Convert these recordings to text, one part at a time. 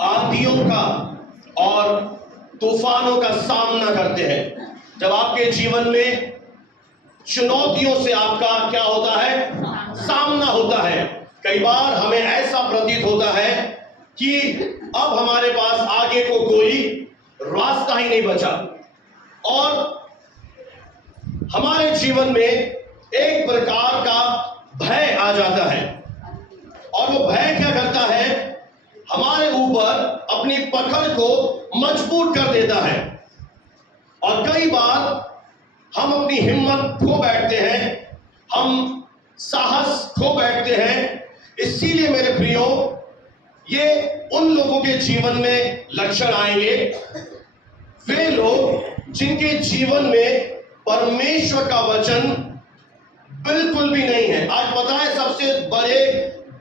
आंधियों का और तूफानों का सामना करते हैं, जब आपके जीवन में चुनौतियों से आपका क्या होता है, सामना होता है, कई बार हमें ऐसा प्रतीत होता है कि अब हमारे पास आगे को कोई रास्ता ही नहीं बचा और हमारे जीवन में एक प्रकार का भय आ जाता है। और वो भय क्या करता है, हमारे ऊपर अपनी पकड़ को मजबूत कर देता है और कई बार हम अपनी हिम्मत खो बैठते हैं, हम साहस खो बैठते हैं। इसीलिए मेरे प्रियो, ये उन लोगों के जीवन में लक्षण आएंगे, वे लोग जिनके जीवन में परमेश्वर का वचन बिल्कुल भी नहीं है। आज पता है सबसे बड़े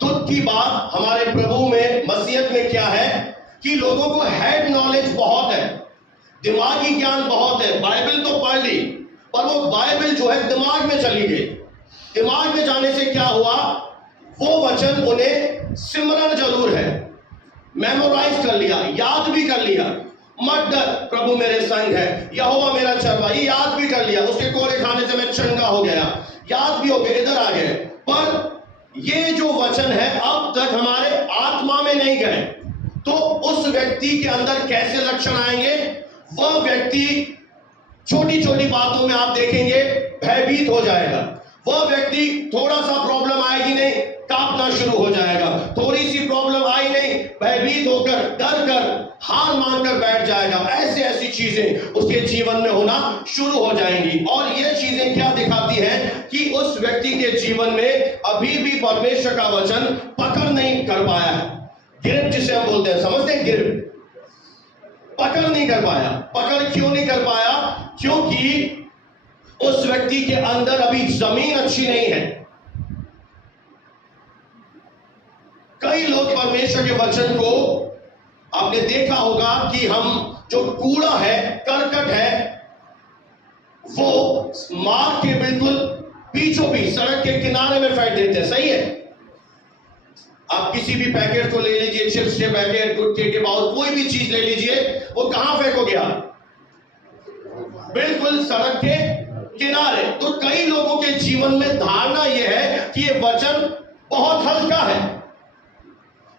दुख की बात हमारे प्रभु में, मसीहत में क्या है कि लोगों को हेड नॉलेज बहुत है, दिमागी ज्ञान बहुत है, बाइबल तो पढ़ ली, पर वो बाइबल जो है दिमाग में चली गई। दिमाग में जाने से क्या हुआ, वो वचन उन्हें सिमरन जरूर है, मेमोराइज कर लिया, याद भी कर लिया, मत डर प्रभु मेरे संग है, यहोवा मेरा चरवाही, याद भी कर लिया, उसके कोड़े खाने से मैं चंगा हो गया, याद भी हो गया, इधर आ गए। पर ये जो वचन है अब तक हमारे आत्मा में नहीं गए, तो उस व्यक्ति के अंदर कैसे लक्षण आएंगे? वह व्यक्ति छोटी छोटी बातों में आप देखेंगे भयभीत हो जाएगा। वह व्यक्ति थोड़ा सा प्रॉब्लम आएगी नहीं, कांपना शुरू हो जाएगा, थोड़ी सी प्रॉब्लम आई नहीं, भयभीत होकर डर कर हार मानकर बैठ जाएगा। ऐसी चीजें उसके जीवन में होना शुरू हो जाएंगी। और ये चीजें क्या दिखाती हैं कि उस व्यक्ति के जीवन में अभी भी परमेश्वर का वचन पकड़ नहीं कर पाया है। गिरफ्त जिसे हम बोलते हैं, समझते हैं, गिरफ्त पकड़ नहीं कर पाया। पकड़ क्यों नहीं कर पाया? क्योंकि उस व्यक्ति के अंदर अभी जमीन अच्छी नहीं है। कई लोग परमेश्वर के वचन को, आपने देखा होगा कि हम जो कूड़ा है, करकट है, वो मार्ग के बिल्कुल बीचों बीच सड़क के किनारे में फेंक देते हैं। सही है? आप किसी भी पैकेट को ले लीजिए, चिप्स के पैकेट, गुटखे के बाउल, कोई भी चीज ले लीजिए, वो कहां फेंकोगे आप? बिल्कुल सड़क के किनारे। तो कई लोगों के जीवन में धारणा यह है कि ये वचन बहुत हल्का है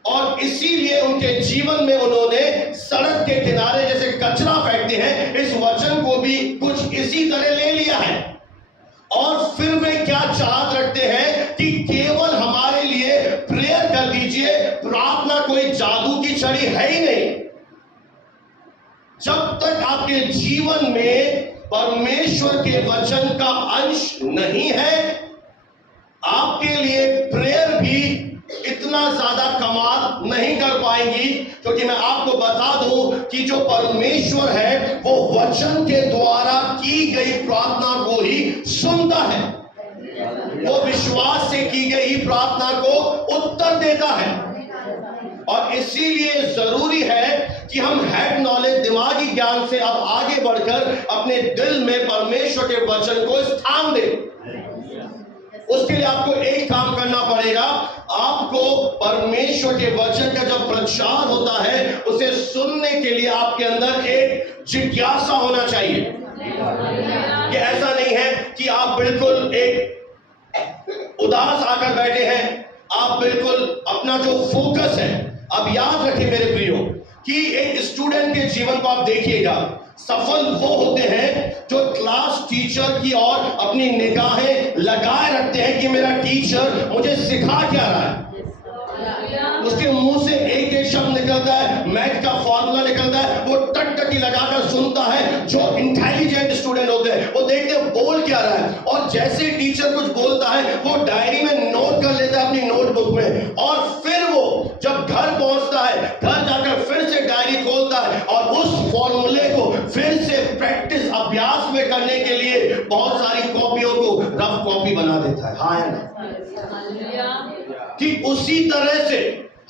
और इसीलिए उनके जीवन में उन्होंने सड़क के किनारे जैसे कचरा फेंकते हैं, इस वचन को भी कुछ इसी तरह ले लिया है। और फिर वे क्या चाहत रखते हैं कि केवल हमारे लिए प्रेयर कर दीजिए, प्रार्थना कोई जादू की छड़ी है ही नहीं। जब तक आपके जीवन में परमेश्वर के वचन का अंश नहीं है, आपके लिए प्रेयर भी इतना ज्यादा कमाल नहीं कर पाएंगी। क्योंकि मैं आपको बता दूं कि जो परमेश्वर है वो वचन के द्वारा की गई प्रार्थना को ही सुनता है, वो विश्वास से की गई प्रार्थना को उत्तर देता है। और इसीलिए जरूरी है कि हम हेड नॉलेज, दिमागी ज्ञान से अब आगे बढ़कर अपने दिल में परमेश्वर के वचन को स्थान दें। उसके लिए आपको एक काम करना पड़ेगा, आपको परमेश्वर के वचन का जब प्रचार होता है उसे सुनने के लिए आपके अंदर एक जिज्ञासा होना चाहिए। ये ऐसा नहीं है कि आप बिल्कुल एक उदास आकर बैठे हैं, आप बिल्कुल अपना जो फोकस है। अब याद रखिए मेरे प्रियो कि एक स्टूडेंट के जीवन को आप देखिएगा, सफल वो होते हैं जो क्लास टीचर की ओर अपनी निगाहें लगाए रखते हैं कि मेरा टीचर मुझे सिखा क्या रहा है। उसके मुंह से एक एक शब्द निकलता है, मैथ का फॉर्मूला निकलता है, वो टकटकी लगाकर सुनता है। जो इंटेलिजेंट स्टूडेंट होते हैं वो देखते हैं बोल क्या रहा है, और जैसे टीचर कुछ बोलता है वो डायरी में नोट कर लेता है अपनी नोटबुक में। और फिर वो जब घर पहुंचता है, घर जाकर फिर से डायरी खोलता है और उस फॉर्मूले को फिर से प्रैक्टिस, अभ्यास में करने के लिए बहुत सारी कॉपियों को रफ कॉपी बना देता है। हाँ है ना? कि उसी तरह से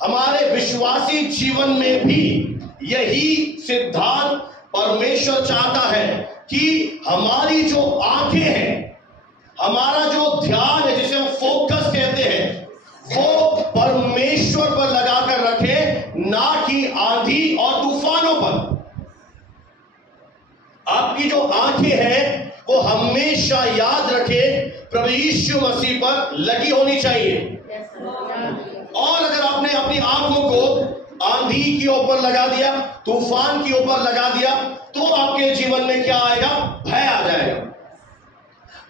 हमारे विश्वासी जीवन में भी यही सिद्धांत परमेश्वर चाहता है कि हमारी जो आंखें हैं, हमारा जो ध्यान है, जिसे हम फोकस कहते हैं, वो परमेश्वर पर लगाकर रखें, ना कि आंधी और तूफानों पर। आपकी जो आंखें हैं वो हमेशा याद रखे प्रभु यीशु मसीह पर लगी होनी चाहिए। और अगर आपने अपनी आंखों को आंधी के ऊपर लगा दिया, तूफान के ऊपर लगा दिया, तो आपके जीवन में क्या आएगा? भय आ जाएगा,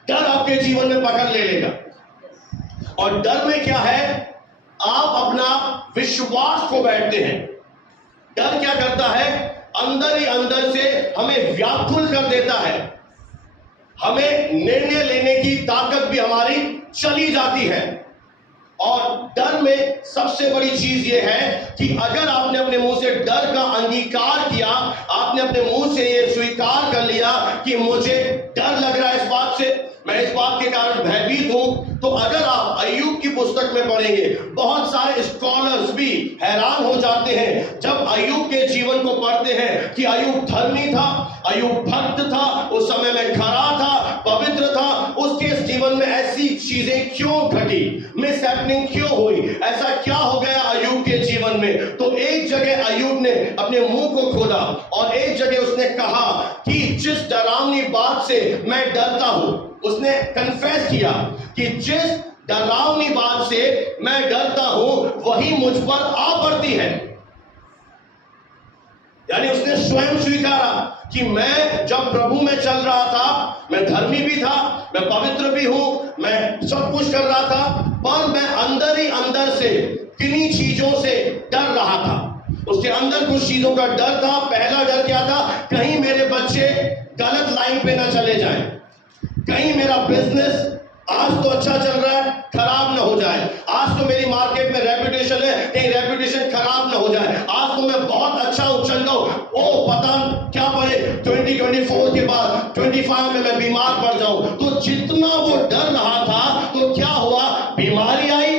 डर आपके जीवन में पकड़ ले लेगा। और डर में क्या है? आप अपना विश्वास खो बैठते हैं। डर क्या करता है? अंदर ही अंदर से हमें व्याकुल कर देता है, हमें निर्णय लेने की ताकत भी हमारी चली जाती है। और डर में सबसे बड़ी चीज यह है कि अगर आपने अपने मुंह से डर का अंगीकार किया, आपने अपने मुंह से यह स्वीकार कर लिया कि मुझे डर लग रहा है इस बात से, मैं इस बात के कारण भयभीत हूं, तो अगर आप अय्यूब की पुस्तक में पढ़ेंगे, बहुत सारे स्कॉलर्स भी हैरान हो जाते हैं जब अय्यूब के जीवन को पढ़ते हैं कि अय्यूब धर्मी था, अय्यूब भक्त था, उस समय में खरा था, पवित्र था, उसके जीवन में ऐसी चीजें क्यों घटी, मिस हैपनिंग क्यों हुई, ऐसा क्या हो गया अय्यूब के जीवन में? तो एक जगह अय्यूब ने अपने मुंह को खोला और एक जगह उसने कहा कि जिस डरावनी बात से मैं डरता हूं, उसने कन्फेस किया कि जिस डरावनी बात से मैं डरता हूं वही मुझ पर आ पड़ती है। यानी उसने स्वयं स्वीकारा कि मैं जब प्रभु में चल रहा था, मैं धर्मी भी था, मैं पवित्र भी हूं, मैं सब कुछ कर रहा था, पर मैं अंदर ही अंदर से किन्हीं चीजों से डर रहा था। उसके अंदर कुछ चीजों का डर था। पहला डर क्या था? कहीं मेरे बच्चे गलत लाइन पे ना चले जाएं, कहीं मेरा बिजनेस आज तो अच्छा चल रहा है खराब ना हो जाए, आज तो मेरी मार्केट में रेपुटेशन है, कहीं रेपुटेशन खराब ना हो जाए, आज तो मैं बहुत अच्छा उछल रहा हूं, ओ पता क्या पड़े 2024 के बाद 25 में मैं बीमार पड़ जाऊं। तो जितना वो डर रहा था, तो क्या हुआ? बीमारी आई,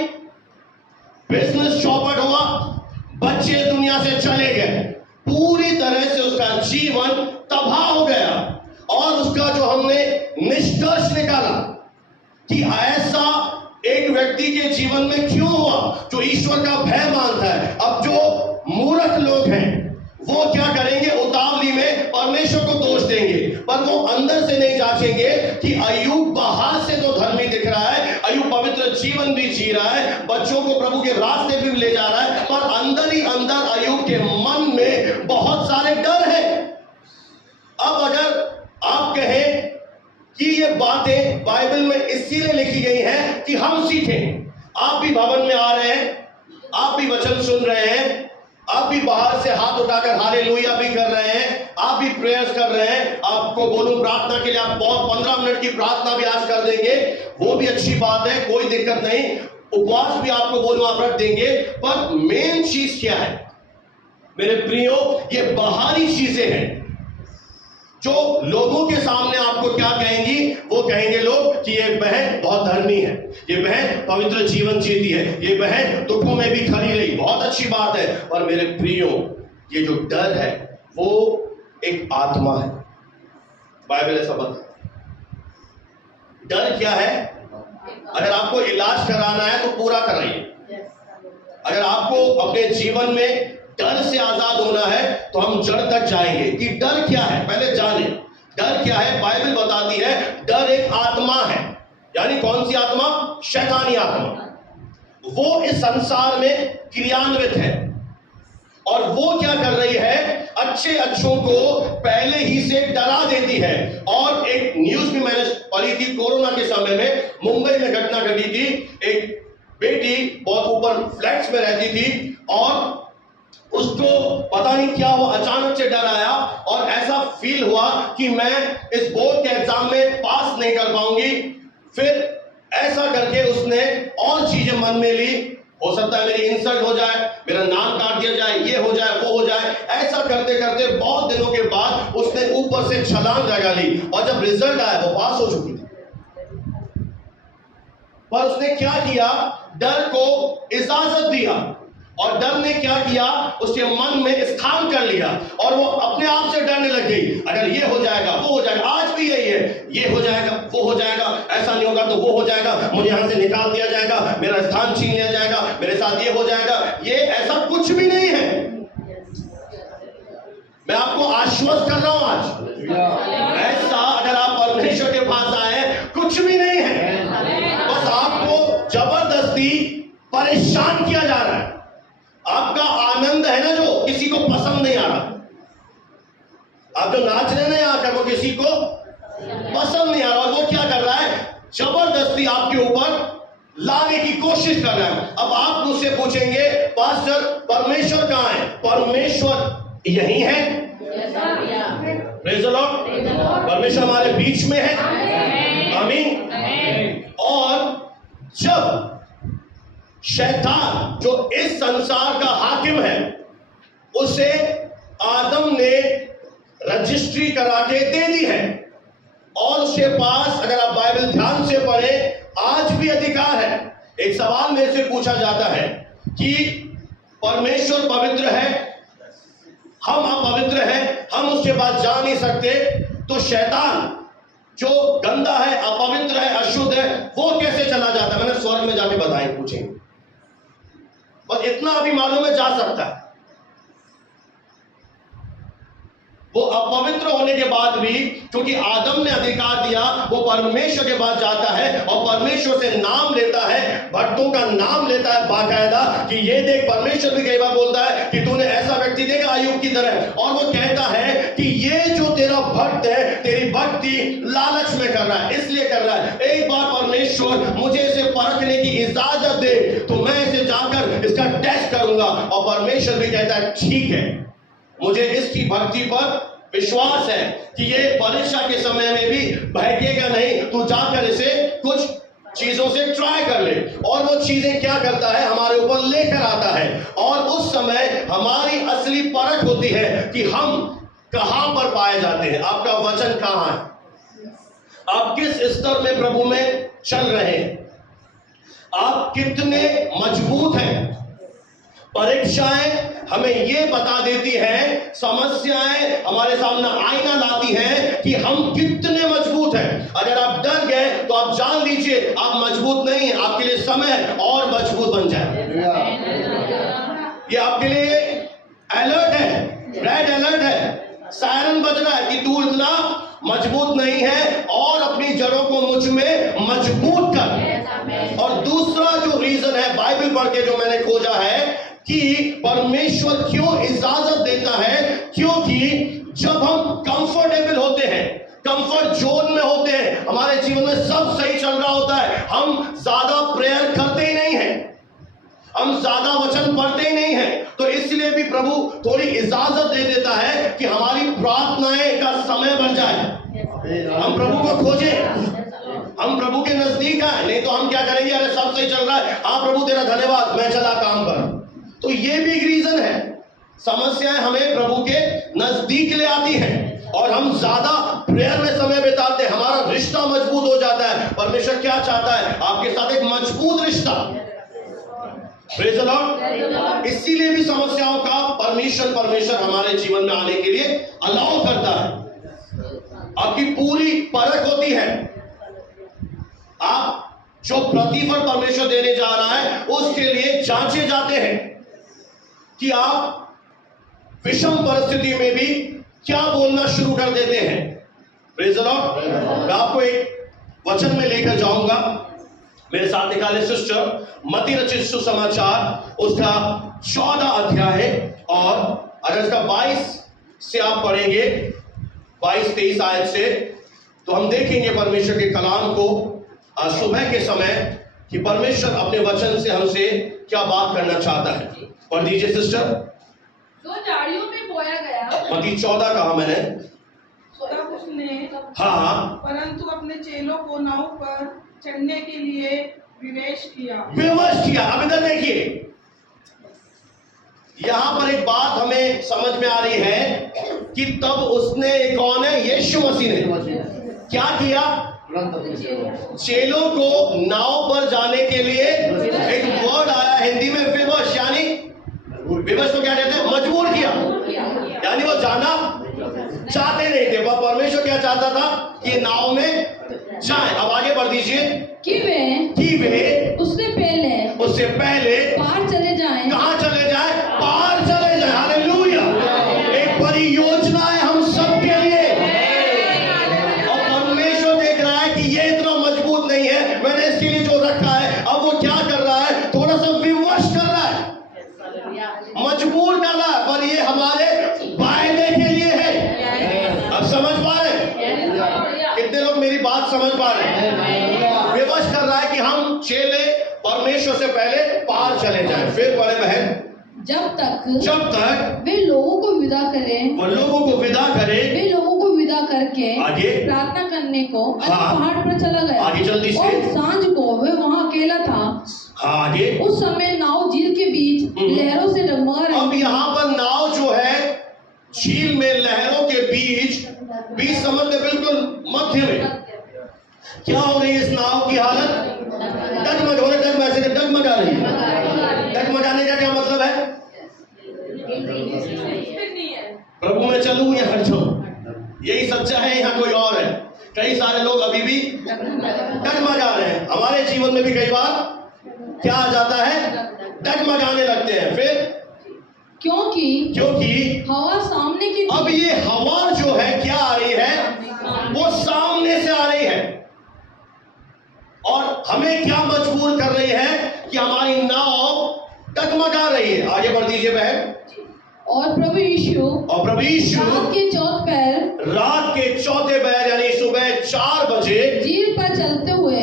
बिजनेस चौपट हुआ, बच्चे दुनिया से चले गए, पूरी तरह से उसका जीवन तबाह हो गया। और उसका जो हमने निष्कर्ष निकाला कि ऐसा एक व्यक्ति के जीवन में क्यों हुआ जो ईश्वर का भय मानता है। अब जो मूर्ख लोग हैं वो क्या करेंगे? उतावली में परमेश्वर को दोष देंगे, पर वो अंदर से नहीं जांचेंगे कि अय्यूब बाहर से तो धर्मी दिख रहा है, अय्यूब पवित्र जीवन भी जी रहा है, बच्चों को प्रभु के रास्ते भी ले जा रहा है, पर अंदर ही अंदर अय्यूब के मन में बहुत सारे डर है। अब अगर आप कहें कि ये बातें बाइबल में इसीलिए लिखी गई हैं कि हम सीखें, आप भी भवन में आ रहे हैं, आप भी वचन सुन रहे हैं, आप भी बाहर से हाथ उठाकर हालेलुया भी कर रहे हैं, आप भी प्रेयर्स कर रहे हैं, आपको बोलूं प्रार्थना के लिए आप बहुत 15 मिनट की प्रार्थना भी आज कर देंगे, वो भी अच्छी बात है, कोई दिक्कत नहीं, उपवास भी आपको बोलूं आप रख देंगे। पर मेन चीज क्या है मेरे प्रियो? ये बाहरी चीजें हैं जो लोगों के सामने आपको क्या कहेंगी? वो कहेंगे लोग कि ये बहन बहुत धर्मी है, ये बहन पवित्र जीवन जीती है, ये बहन दुखों में भी खड़ी रही, बहुत अच्छी बात है। पर मेरे प्रियो, ये जो डर है वो एक आत्मा है, बाइबल ऐसा बताता है। डर क्या है? अगर आपको इलाज कराना है तो पूरा कराइए। अगर आपको अपने जीवन में डर से आजाद होना है तो हम जड़ तक जाएंगे कि डर क्या है, पहले जाने डर क्या है। बाइबल बताती है डर एक आत्मा है। यानी कौन सी आत्मा? शैतानी आत्मा। वो इस संसार में क्रियान्वित है और वो क्या कर रही है? अच्छे अच्छों को पहले ही से डरा देती है। और एक न्यूज भी मैंने पढ़ी थी, कोरोना के समय में मुंबई में घटना घटी थी। एक बेटी बहुत ऊपर फ्लैट्स में रहती थी और उसको पता नहीं क्या हुआ, अचानक से डर आया और ऐसा फील हुआ कि मैं इस बोर्ड के एग्जाम में पास नहीं कर पाऊंगी। फिर ऐसा करके उसने और चीजें मन में ली, हो सकता है मेरी इंसल्ट हो जाए, मेरा नाम काट दिया जाए, ये हो जाए, वो हो जाए। ऐसा करते करते बहुत दिनों के बाद उसने ऊपर से छलांग लगा ली और जब रिजल्ट आया वो पास हो चुकी थी। पर उसने क्या किया? डर को इजाजत दिया और डर ने क्या किया? उसके मन में स्थान कर लिया और वो अपने आप से डरने लग गई। अगर ये हो जाएगा, वो हो जाएगा, आज भी यही है, ये हो जाएगा, वो हो जाएगा, ऐसा नहीं होगा तो वो हो जाएगा, मुझे यहां से निकाल दिया जाएगा, मेरा स्थान छीन लिया जाएगा, मेरे साथ ये हो जाएगा। ये ऐसा कुछ भी नहीं है। मैं आपको आश्वस्त कर रहा हूं आज, ऐसा अगर आप परमेश्वर के पास आए, कुछ भी नहीं है, बस आपको जबरदस्ती परेशान किया जा रहा है। आपका आनंद है ना, जो किसी को पसंद नहीं आ रहा, आप जो नाच रहे हैं ना यहां कर, वो किसी को पसंद नहीं आ रहा, और वो क्या कर रहा है, जबरदस्ती आपके ऊपर लाने की कोशिश कर रहा है। अब आप मुझसे पूछेंगे, पास्टर परमेश्वर कहां है? परमेश्वर यही है। Praise the Lord. परमेश्वर हमारे बीच में है। आमीन। और जब शैतान जो इस संसार का हाकिम है, उसे आदम ने रजिस्ट्री करा के दे दी है, और उसके पास, अगर आप बाइबल ध्यान से पढ़े, आज भी अधिकार है। एक सवाल मेरे से पूछा जाता है कि परमेश्वर पवित्र है, हम अपवित्र हैं, हम उसके पास जा नहीं सकते, तो शैतान जो गंदा है, अपवित्र है, अशुद्ध है, वो कैसे चला जाता है? मैंने स्वर्ग में जाके बताएं, पूछेंगे, बस इतना अभी मालूम है, जा सकता है। वो अपवित्र होने के बाद भी, क्योंकि आदम ने अधिकार दिया, वो परमेश्वर के पास जाता है और परमेश्वर से नाम लेता है, भक्तों का नाम लेता है बाकायदा, कि ये देख, परमेश्वर भी कई बार बोलता है कि तूने ऐसा व्यक्ति देखा अय्यूब की तरह, और वो कहता है कि ये जो तेरा भक्त है, तेरी भक्ति लालच में कर रहा है, इसलिए कर रहा है, एक बार परमेश्वर मुझे इसे परखने की इजाजत दे, तो मैं इसे जाकर इसका टेस्ट करूंगा। और परमेश्वर भी कहता है, ठीक है, मुझे इसकी भक्ति पर विश्वास है कि ये परीक्षा के समय में भी भटकेगा नहीं, तू जाकर इसे कुछ चीजों से ट्राई कर ले। और वो चीजें क्या करता है, हमारे ऊपर लेकर आता है, और उस समय हमारी असली परख होती है कि हम कहां पर पाए जाते हैं, आपका वचन कहां है, आप किस स्तर में प्रभु में चल रहे हैं, आप कितने मजबूत हैं। परीक्षाएं हमें ये बता देती हैं, समस्याएं हमारे सामने आईना लाती हैं कि हम कितने मजबूत हैं। अगर आप डर गए तो आप जान लीजिए आप मजबूत नहीं हैं, आपके लिए समय और मजबूत बन जाए। ये आपके लिए अलर्ट है, रेड अलर्ट है, सायरन बज रहा है कि तू इतना मजबूत नहीं है, और अपनी जड़ों को मुझ में मजबूत कर। और दूसरा जो रीजन है, बाइबल पढ़ के जो मैंने खोजा है, कि परमेश्वर क्यों इजाजत देता है, क्योंकि जब हम कंफर्टेबल होते हैं, कंफर्ट जोन में होते हैं, हमारे जीवन में सब सही चल रहा होता है, हम ज्यादा प्रेयर करते ही नहीं हैं, हम ज्यादा वचन पढ़ते ही नहीं हैं, तो इसलिए भी प्रभु थोड़ी इजाजत दे देता है कि हमारी प्रार्थनाएं का समय बन जाए, हम प्रभु को खोजें, हम प्रभु के नजदीक आए। नहीं तो हम क्या करेंगे, अरे सब सही चल रहा है, हाँ प्रभु तेरा धन्यवाद, मैं चला काम पर। तो ये भी एक रीजन है, समस्याएं हमें प्रभु के नजदीक ले आती हैं, और हम ज्यादा प्रेयर में समय बिताते हैं, हमारा रिश्ता मजबूत हो जाता है। परमेश्वर क्या चाहता है, आपके साथ एक मजबूत रिश्ता। Praise the Lord. इसीलिए भी समस्याओं का परमेश्वर हमारे जीवन में आने के लिए अलाउ करता है। आपकी पूरी परख होती है, आप जो प्रतिफल परमेश्वर देने जा रहा है उसके लिए जांचे जाते हैं कि आप विषम परिस्थिति में भी क्या बोलना शुरू कर देते हैं। Praise the Lord. मैं आपको एक वचन में लेकर जाऊंगा, मेरे साथ निकाले सिस्टर, मत्ती रचित सुसमाचार उसका 14 अध्याय, और अगर इसका 22 से आप पढ़ेंगे, 22-23 आयत से, तो हम देखेंगे परमेश्वर के कलाम को आज सुबह के समय कि परमेश्वर अपने वचन से हमसे क्या बात करना चाहता है। पढ़ दीजिए सिस्टर। तो झाड़ियों में बोया गया, मत्ती 14 कहा मैंने, तब उसने हाँ, परंतु अपने चेलों को नाव पर चढ़ने के लिए विवश किया। अब इधर देखिए, यहां पर एक बात हमें समझ में आ रही है कि तब उसने, कौन है, यीशु मसीह ने क्या किया, चेलों को नाव पर जाने के लिए, एक वर्ड आया हिंदी में विवश, यानी विवश को क्या कहते हैं, मजबूर किया, यानी वो जाना चाहते नहीं थे, पर परमेश्वर क्या चाहता था कि नाव में जाए। अब आगे बढ़ दीजिए कि वे उससे पहले पार चले जाएं। कहां चले जाए, पार चले जाए। हालेलुया। हमारे वायदे के लिए है। अब समझ पा रहे हैं? कितने लोग मेरी बात समझ पा रहे हैं? विवश कर रहा है कि हम चेले परमेश्वर से पहले पार चले जाएं। फिर बड़े बहन, जब तक वे लोगों को विदा करें, वो लोगों को विदा करें, वे लोगों को विदा करके आगे प्रार्थना करने को हाँ, पहाड़ पर चला गया। आगे जल्दी से। और सांझ को वह वहाँ अकेला था। हाँ आगे। उस समय नाव झील के बीच लहरों से डगमगा रही। अब यहाँ पर नाव जो है झील में लहरों के बीच समुद्र के बिल्कुल मध्य में क्या हो रही है? इस नाव की हालत डगमगा रही है। डगमगाने का क्या मतलब है? प्रभु में चलूं या हट जाऊं, यही सच्चा है। यहाँ कोई और है। कई सारे लोग अभी भी डगमगा रहे हैं। हमारे जीवन में भी कई बार क्या आ जाता है? डगमगाने लगते हैं। फिर क्योंकि हवा सामने की, अब ये हवा जो है क्या आ रही है? वो सामने से आ रही है और हमें क्या मजबूर कर रही है कि हमारी नाव डगमगा रही है। आगे बढ़ दीजिए बहन। और प्रभु यीशु रात के चौथे पहर यानी सुबह 4 बजे झील पर चलते हुए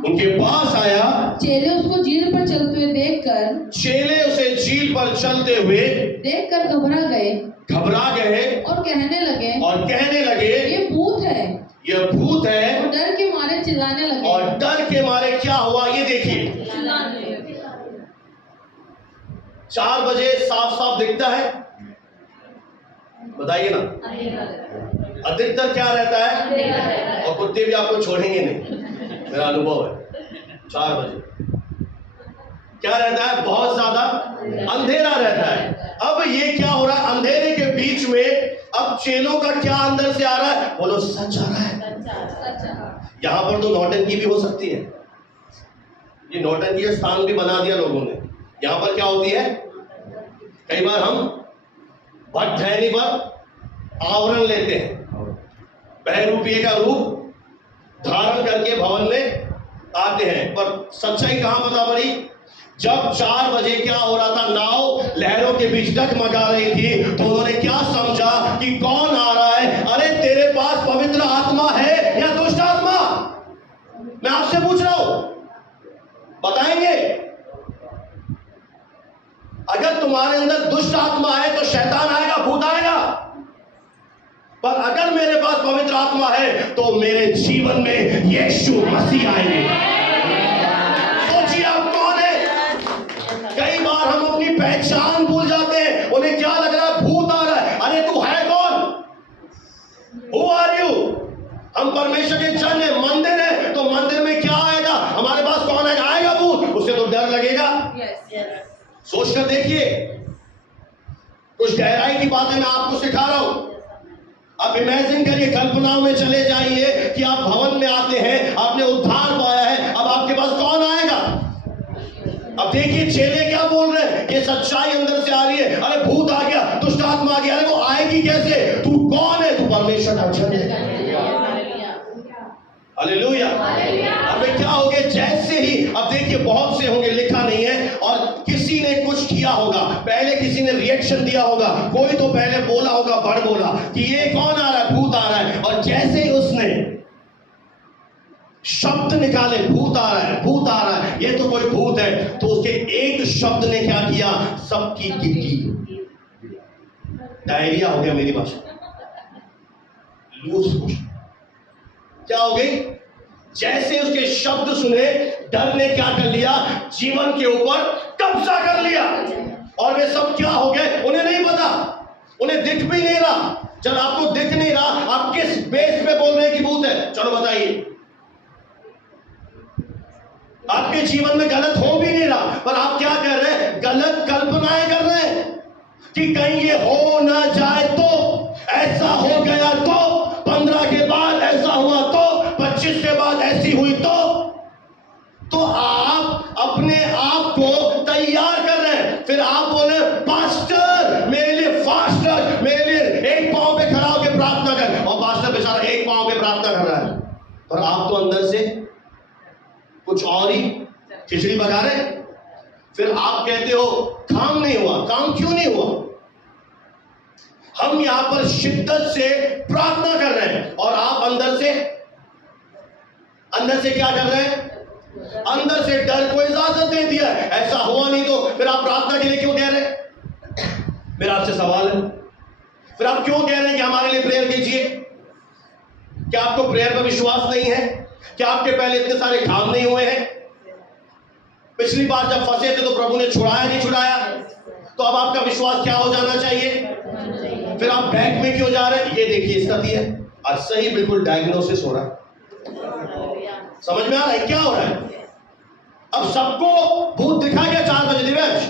उनके पास आया। चेले उसको झील पर चलते हुए चेले उसे झील पर चलते हुए देखकर घबरा गए और कहने लगे ये भूत है। और डर के मारे चिल्लाने लगे। और डर के मारे क्या हुआ ये देखिए। 4 बजे साफ साफ दिखता है, बताइए ना। अधिकतर क्या रहता है? और कुत्ते भी आपको छोड़ेंगे नहीं, मेरा अनुभव है। 4 बजे क्या रहता है? बहुत ज्यादा अंधेरा रहता है। अब ये क्या हो रहा है? अंधेरे के बीच में अब चेलों का क्या अंदर से आ रहा है? बोलो सच आ रहा है। यहां पर तो नौटंकी भी हो सकती है। ये नौटंकी का स्थान भी बना दिया लोगों ने। यहां पर क्या होती है? कई बार हम भट्ट धैनी पर आवरण लेते हैं, बहरूपीय का रूप धारण करके भवन में आते हैं। पर सच्चाई कहां पता पड़ी? जब 4 बजे क्या हो रहा था? नाव लहरों के बीच डगमगा रही थी, तो उन्होंने क्या समझा कि कौन आ रहा है? अरे तेरे पास पवित्र आत्मा है या दुष्ट आत्मा? मैं आपसे पूछ रहा हूं, बताएंगे? अगर तुम्हारे अंदर दुष्ट आत्मा है तो शैतान आएगा, भूत आएगा। पर अगर मेरे पास पवित्र आत्मा है तो मेरे जीवन में यीशु मसीह आएंगे। सोचिए आप कौन है? कई बार हम अपनी पहचान भूल जाते हैं। उन्हें क्या लग रहा है? भूत आ रहा है। अरे तू है कौन? Who are you? हम परमेश्वर के जन है, मंदिर है, तो मंदिर में क्या आएगा? हमारे पास कौन आएगा? आएगा भूत। उससे तो डर लगेगा। सोचकर देखिए, कुछ गहराई की बातें मैं आपको सिखा रहा हूं। आप इमेजिन करिए, कल्पनाओं में चले जाइए कि आप भवन में आते हैं, आपने उद्धार पाया है, अब आपके पास कौन आएगा? अब देखिए चेले क्या बोल रहे हैं, ये सच्चाई अंदर से आ रही है। अरे भूत आ गया, दुष्ट आत्मा आ गया। अरे वो आएगी कैसे? तू कौन है? तू परमेश्वर का जन है। हालेलुया। अब क्या हो गया? जैसे ही, अब देखिए बहुत से होंगे, लिखा नहीं है, और किसी ने कुछ किया होगा, पहले किसी ने रिएक्शन दिया होगा, कोई तो पहले बोला होगा, बड़ बोला कि ये कौन आ रहा है? भूत आ रहा है। और जैसे ही उसने शब्द निकाले, भूत आ रहा है, भूत आ रहा है, ये तो कोई भूत है, तो उसके एक शब्द ने क्या किया? सबकी गिट्टी, डायरिया हो गया, मेरी भाषा लूज मोशन। क्या हो गई? जैसे उसके शब्द सुने, डर ने क्या कर लिया? जीवन के ऊपर कब्जा कर लिया। और वे सब क्या हो गए? उन्हें नहीं पता, उन्हें दिख भी नहीं रहा। जब आपको दिख नहीं रहा, आप किस बेस पे बोल रहे हैं कि भूत है? चलो बताइए। आपके जीवन में गलत हो भी नहीं रहा, पर आप क्या कर रहे हैं? गलत कल्पनाएं कर रहे हैं कि कहीं ये हो ना जाए तो, ऐसा हो गया तो, 15 के बाद ऐसा हुआ तो, 25 के बाद ऐसी हुई तो आप अपने आप को तैयार कर रहे हैं। फिर आप बोले पास्टर मेरे लिए फास्टर, मेरे लिए एक पांव पे खड़ा होकर प्रार्थना कर, और पास्टर बेचारा एक पांव पे प्रार्थना कर रहा है, पर आप तो अंदर से कुछ और ही खिचड़ी पका रहे। फिर आप कहते हो काम नहीं हुआ। काम क्यों नहीं हुआ? हम यहां पर शिद्दत से प्रार्थना कर रहे हैं और आप अंदर से क्या कर रहे हैं? अंदर से डर को इजाजत दे दिया है। ऐसा हुआ नहीं तो फिर आप प्रार्थना के लिए क्यों कह रहे हैं? मेरा आपसे सवाल है, फिर आप क्यों कह रहे हैं कि हमारे लिए प्रेयर कीजिए? क्या आपको प्रेयर पर विश्वास नहीं है? क्या आपके पहले इतने सारे काम नहीं हुए हैं? पिछली बार जब फंसे थे तो प्रभु ने छुड़ाया नहीं छुड़ाया? तो अब आपका विश्वास क्या हो जाना चाहिए? फिर आप बैक में क्यों जा रहे हैं? ये देखिए स्थिति है और सही बिल्कुल डायग्नोसिस हो रहा है। समझ में आ रहा है क्या हो रहा है? अब सबको भूत दिखा गया 4 बजे दिवेश।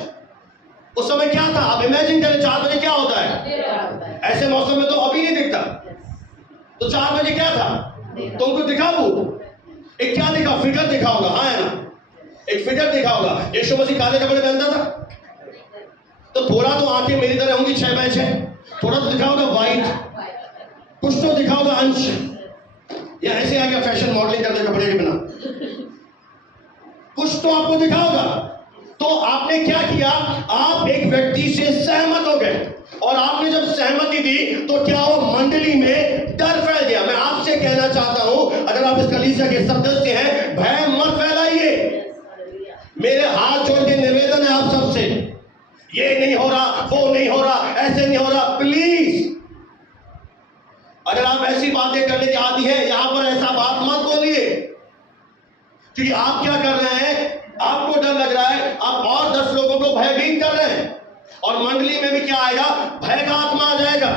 उस समय क्या था? आप इमेजिन करें 4 बजे क्या होता है? ऐसे मौसम में तो अभी नहीं दिखता। तो 4 बजे क्या था? तुमको दिखा भूत? एक क्या दिखा? फिगर दिखा होगा। हाँ है ना, एक फिगर दिखा होगा। यीशु मसीह काले कपड़े पहनता था तो थोड़ा तो आंखें मेरी तरह होंगी 6x6, थोड़ा तो दिखा होगा व्हाइट, कुछ तो दिखा होगा अंश, या ऐसे आ गया फैशन मॉडलिंग करते कपड़े के बिना, कुछ तो आपको दिखा होगा। तो आपने क्या किया? आप एक व्यक्ति से सहमत हो गए और आपने जब सहमति दी तो क्या हो? मंडली में डर फैल गया। मैं आपसे कहना चाहता हूं, अगर आप इस कलीसिया के सदस्य हैं, भय मत फैलाइए। मेरे हाथ जोड़ के निवेदन है आप सबसे, ये नहीं हो रहा, वो नहीं हो रहा, ऐसे नहीं हो रहा, प्लीज अगर आप ऐसी बातें करने के आदी है, यहां पर ऐसा बात मत बोलिए। क्योंकि आप क्या कर रहे हैं? आपको डर लग रहा है, आप और 10 लोगों को भयभीत कर रहे हैं और मंडली में भी क्या आएगा? भय का आत्मा आ जाएगा।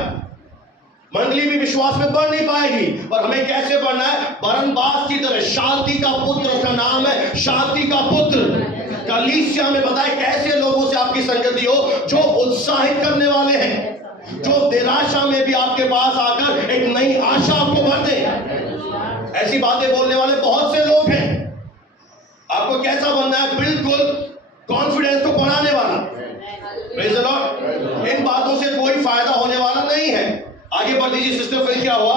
मंडली भी विश्वास में बढ़ नहीं पाएगी। और हमें कैसे बढ़ना है? बरनबास की तरह। शांति का पुत्र, उसका नाम है शांति का पुत्र। कलीसिया में बताए कैसे लोगों से आपकी संगति हो, जो उत्साहित करने वाले हैं, जो निराशा में भी आपके पास आकर एक नई आशा आपको भर दे। ऐसी बातें बोलने वाले बहुत से लोग हैं। आपको कैसा बनना है? बिल्कुल कॉन्फिडेंस को बढ़ाने वाला। Praise the Lord. इन बातों से कोई फायदा होने वाला नहीं है। आगे बढ़ दीजिए सिस्टर। फिर क्या हुआ?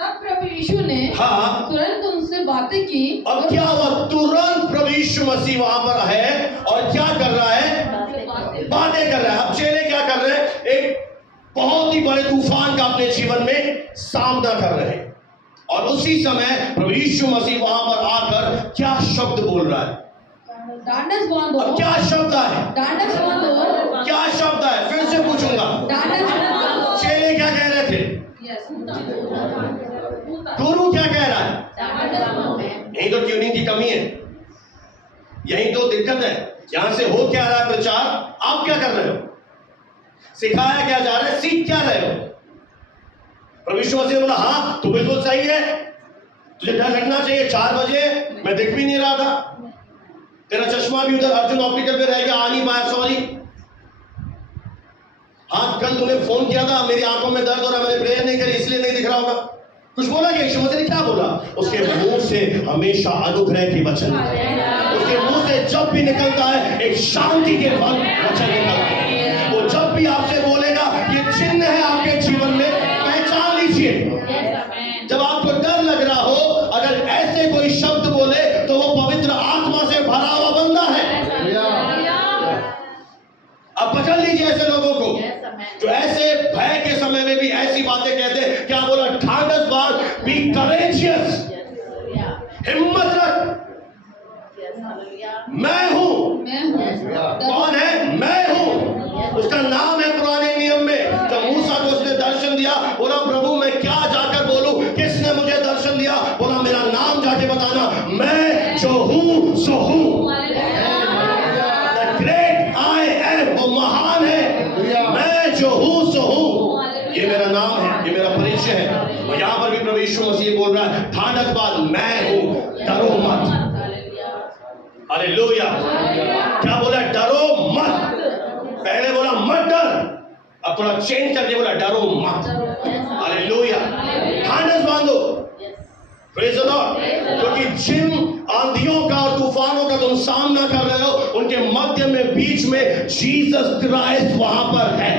तब प्रभु यीशु ने तुरंत उनसे बातें की। अब क्या हुआ? तुरंत प्रभु यीशु मसीह वहां पर है और क्या कर रहा है? बातें कर रहा है। अब चेले क्या कर रहे हैं? एक बहुत ही बड़े तूफान का अपने जीवन में सामना कर रहे हैं और उसी समय प्रभु यीशु मसीह वहां पर आकर क्या शब्द बोल रहा है? डांडस बांधो। अब क्या शब्द है? डांडस बांधो। क्या शब्द है? फिर से पूछूंगा। डांडस बांधो। चेले क्या कह रहे थे? गुरु क्या कह रहा है? यही तो ट्यूनिंग की कमी है, यही तो दिक्कत है। यहां से हो क्या रहा है प्रचार? आप क्या कर रहे हो? सिखाया क्या जा रहा है? सीख क्या रहे हो? प्रभु यीशु मसीह ने बोला हाँ तो बिल्कुल सही है, तुझे डर लगना चाहिए। 4 बजे मैं दिख भी नहीं रहा था, तेरा चश्मा भी उधर अर्जुन ऑप्टिकल पे रह गया, आ नहीं पाया, सॉरी। हाँ कल तूने फोन किया था, मेरी आंखों में दर्द हो रहा, मैंने प्रेयर नहीं करी इसलिए नहीं दिख रहा होगा। कुछ बोला क्या? यीशु मसीह ने क्या बोला? उसके मुंह से हमेशा अनुग्रह की वचन, उसके मुंह से जब भी निकलता है एक शांति के वचन निकलता है। वो जब भी आपसे बोलेगा ये चिन्ह है आपके जीवन में, पहचान लीजिए। जब आपको डर लग रहा हो, अगर ऐसे कोई शब्द बोले तो वो पवित्र आत्मा से भरा हुआ बंदा है। अब पकड़ लीजिए ऐसे लोगों को जो ऐसे भय के समय में भी ऐसी बातें कहते हैं। क्या बोला? ढांढस बांध, बी करेजियस, हिम्मत रख, मैं हूं। कौन है? मैं हूं। उसका नाम है पुराने नियम में। जब मूसा को उसने दर्शन दिया, बोला प्रभु मैं क्या जाकर बोलूं? किसने मुझे दर्शन दिया? बोला मेरा नाम जाके बताना, मैं जो हूं सो हूं। द ग्रेट आई एम, वो महान है। मैं जो हूं सो हूं, ये मेरा नाम है, ये मेरा परिचय है। और यहां पर भी प्रभु यीशु मसीह बोल रहा है ढांढस बांध, मैं हूं, डरो मत। हालेलुया। क्या बोला? डरो मत। पहले बोला मत डर, अब थोड़ा चेंज करके बोला डरो मत। हालेलुया। ढांढस बांधो। Praise the Lord. क्योंकि जिन आंधियों का और तूफानों का तुम सामना कर रहे हो, उनके मध्य में, बीच में जीसस क्राइस्ट वहां पर है।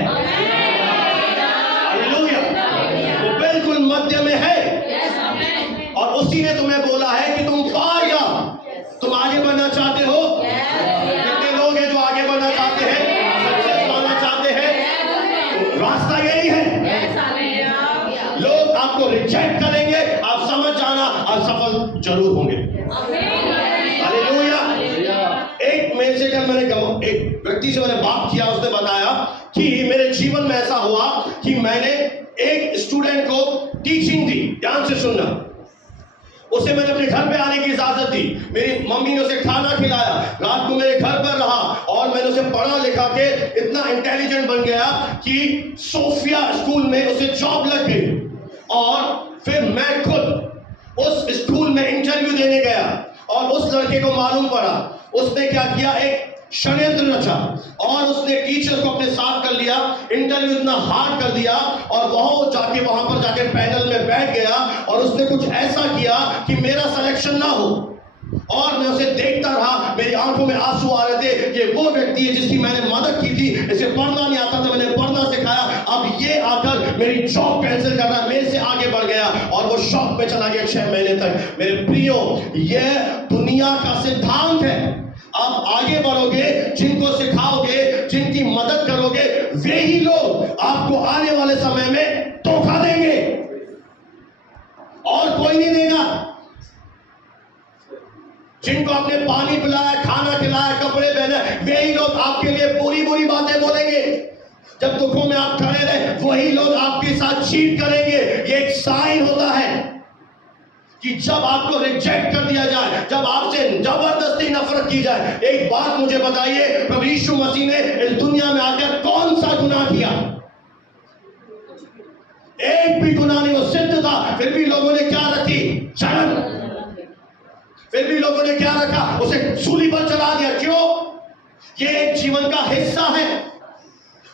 हालेलुया। वो बिल्कुल मध्य में है और उसी ने तुम्हें बोला है कि तुम पार जाओ। तुम आगे बढ़ना चाहते हो? कितने लोग हैं जो व्यक्ति से मैंने बात किया, उसने बताया कि मेरे जीवन में ऐसा हुआ कि मैंने एक स्टूडेंट को टीचिंग दी। ध्यान से सुनना, उसे मैंने अपने घर पे आने की इजाजत दी, मेरी मम्मी ने उसे खाना खिलाया, रात को मेरे घर पर रहा और मैंने उसे पढ़ा लिखा के इतना इंटेलिजेंट बन गया कि सोफिया स्कूल में उसे जॉब लग गई। और फिर मैं खुद उस स्कूल में इंटरव्यू देने गया और उस लड़के को मालूम पड़ा उसने क्या किया, एक षड्यंत्र रचा और उसने टीचर को अपने साथ कर लिया, इंटरव्यू इतना हार्ड कर दिया और वहां पर जाके पैनल में बैठ गया और उसने कुछ ऐसा किया कि मेरा सिलेक्शन ना हो। और मैं उसे देखता रहा, मेरी आंखों में आंसू आ रहे थे। ये वो व्यक्ति है जिसकी मैंने मदद की थी, इसे पढ़ना नहीं आता था, मैंने पढ़ना सिखाया, अब ये आकर मेरी जॉब कैंसिल कर रहा है, मेरे से आगे बढ़ गया और वो शॉप में चला गया 6 महीने तक। मेरे प्रियो, यह दुनिया का सिद्धांत है। आप आगे बढ़ोगे, जिनको सिखाओगे, जिनकी मदद करोगे, वे ही लोग आपको आने वाले समय में धोखा देंगे और कोई नहीं देगा। जिनको आपने पानी पिलाया, खाना खिलाया, कपड़े पहने, वे ही लोग आपके लिए बुरी बुरी बातें बोलेंगे। जब दुखों में आप खड़े रहे, वही लोग आपके साथ चीट करेंगे। ये एक साइन होता है कि जब आपको रिजेक्ट कर दिया जाए, जब आपसे जबरदस्ती नफरत की जाए। एक बात मुझे बताइए, प्रभु यीशु मसीह ने इस दुनिया में आकर कौन सा गुनाह किया? एक भी गुनाह नहीं, वो सिद्ध था, फिर भी लोगों ने क्या रखी? जलन। फिर भी लोगों ने क्या रखा? उसे सूली पर चढ़ा दिया। क्यों? ये एक जीवन का हिस्सा है।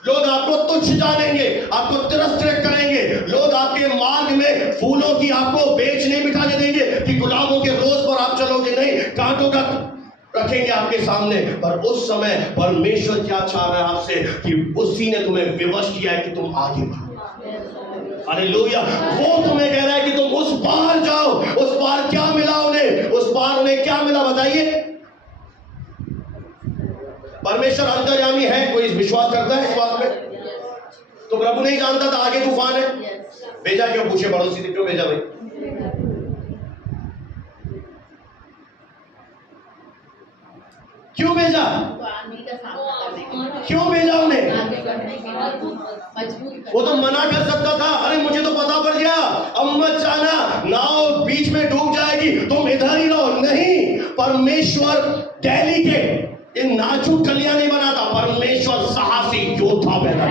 लोग आपको तुच्छ जानेंगे, आपको तिरस्कृत करेंगे, लोग आपके मार्ग में फूलों की आपको बेच नहीं बिठाने देंगे कि गुलाबों के रोज पर आप चलोगे, नहीं, कांटों का रखेंगे आपके सामने। पर उस समय परमेश्वर क्या चाह रहा है आपसे कि उसी ने तुम्हें विवश किया है कि तुम आगे बढ़ो। हालेलुया। वो तुम्हें कह रहा है कि तुम उस पार जाओ। उस पार क्या मिला उन्हें? उस पार उन्हें क्या मिला बताइए? परमेश्वर अंतर्यामी है। कोई विश्वास करता है इस बात में? तो प्रभु नहीं जानता था आगे तूफान है? भेजा क्यों? पूछे पड़ोसी से, क्यों भेजा भाई? क्यों भेजा? क्यों भेजा उन्हें? वो तो मना कर सकता था, अरे मुझे तो पता पड़ गया, अब मत जाना, नाव बीच में डूब जाएगी, तुम इधर ही रहो। नहीं, परमेश्वर डेलीकेट इन नाजुक कलियां नहीं बनाता, परमेश्वर साहसी योद्धा बनाता।